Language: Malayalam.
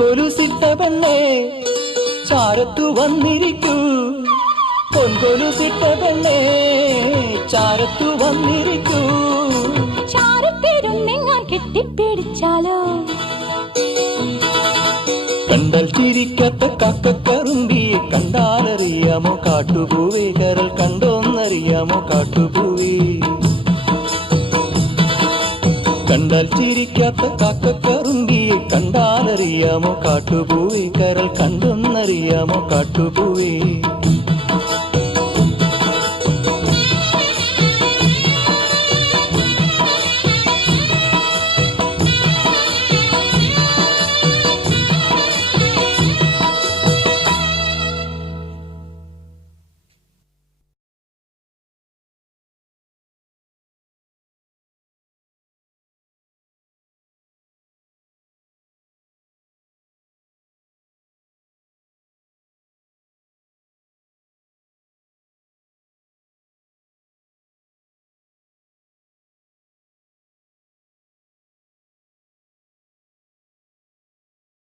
പൊൻകൊലുസിട്ട പെണ്ണേ ചാരത്തു വന്നിരിക്കൂ, പൊൻകൊലുസിട്ട പെണ്ണേ ചാരത്തു വന്നിരിക്കൂ. ചാരത്തിരുന്നെങ്ങാൻ കെട്ടിപ്പിടിച്ചാലോ? കണ്ടാൽ ചിരിക്കാത്ത കാക്കക്കറുമ്പിയെ കണ്ടാലറിയാമോ കാട്ടുപൂവേ, കരൾ കണ്ടോന്നറിയാമോ കാട്ടുപൂവേ. കണ്ടാൽ ചിരിക്കാത്ത കാക്കക്കറുമ്പിയെ കണ്ടാലറിയാമോ കാട്ടുപൂവേ, കരൾ കണ്ടോന്നറിയാമോ കാട്ടുപൂവേ.